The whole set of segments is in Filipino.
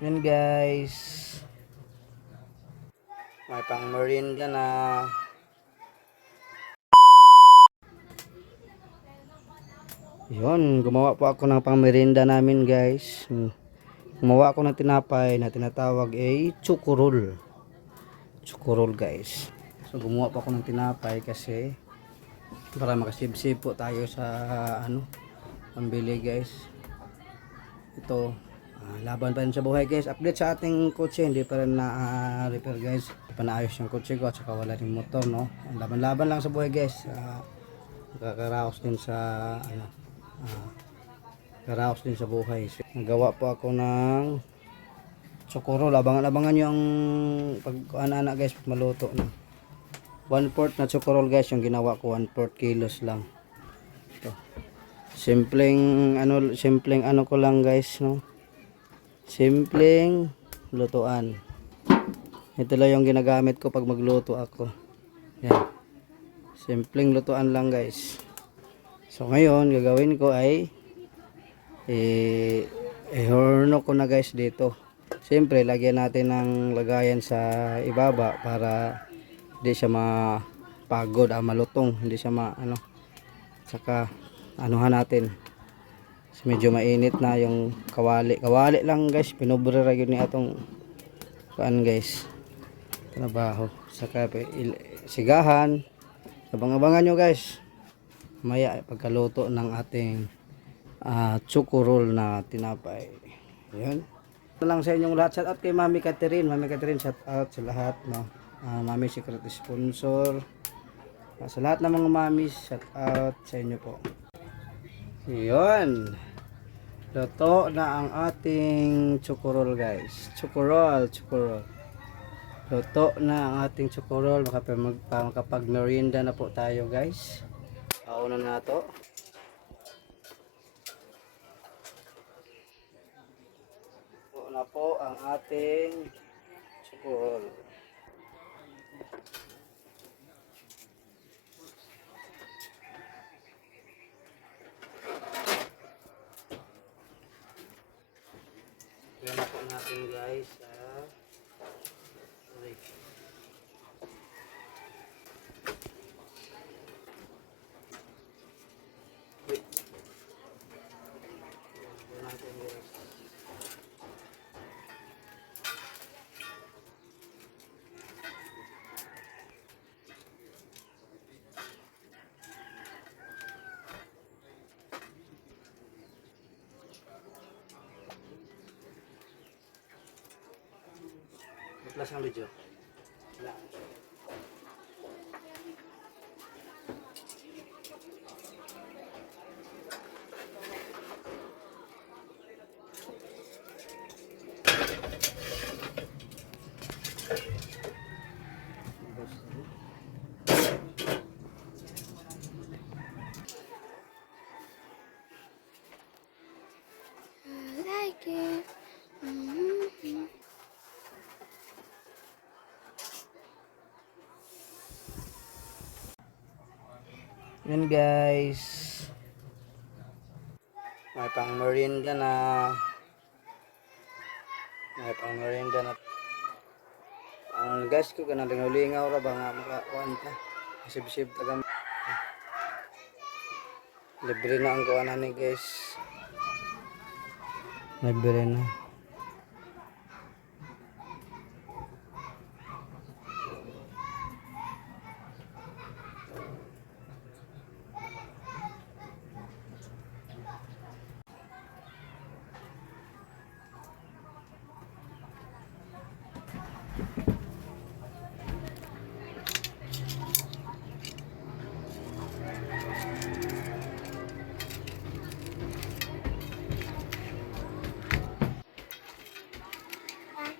Yan guys, may pang merienda na. Yun, gumawa po ako ng pang merienda namin guys. Gumawa ako ng tinapay na tinatawag ay choco-roll. Choco-roll guys. So gumawa po ako ng tinapay kasi para makasib-sib po tayo sa pambili guys. Ito laban pa rin sa buhay guys. Update sa ating kotse, hindi pa rin na-repair guys. Panaayos yung kotse ko at saka wala rin motor, no. Laban-laban lang sa buhay guys. Kakaraos din sa karaos din sa buhay. So, nagawa po ako ng choco-roll. Abangan-abangan nyo ang pag-ana guys, pag maluto na. 1/4 na choco-roll guys yung ginawa ko. 1/4 kilos lang. Ito. Simpleng ano ko lang guys, no. Simpleng lutuan. Ito lang yung ginagamit ko pag magluto ako. Yan. Simpleng lutuan lang guys. So ngayon gagawin ko ay ihorno ko na guys dito. Siyempre lagyan natin ng lagayan sa ibaba para hindi siya mapagod, malutong, hindi siya saka anuhan natin. So, medyo mainit na yung kawali lang guys, pinobre yun ni atong kuan guys, trabaho. Saka sigahan, abang-abangan nyo guys maya pagkaluto ng ating choco-roll na tinapay. Yun lang sa inyong lahat. Shout out kay Mami Catherine. Shout out sa lahat, no. Mami secret sponsor, sa lahat ng mga mami, shout out sa inyo po. Yun, luto na ang ating choco-roll guys. Choco-roll. Luto na ang ating choco-roll. Makapag merienda na po tayo guys. Pauna na to. Luto na po ang ating choco-roll. Yan na po natin guys. Plus ang video. Wala. I like it. Yan guys, may pang merienda na. Guys ko kanang lingaw ra ba nga makakuan ta. Sib-sib taga. Libre na ang kuan ni guys. Libre na.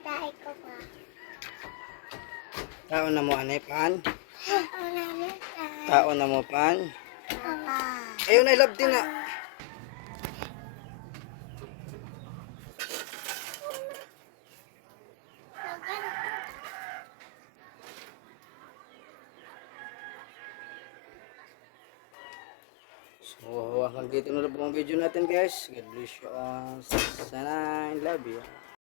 Tatay ko pa. Taon na mo anay pan. Ano Taon na mo pan. Papa. Ayun ay love din na. So hanggang dito na lang po ang video natin guys. God bless you all. Sana I love you.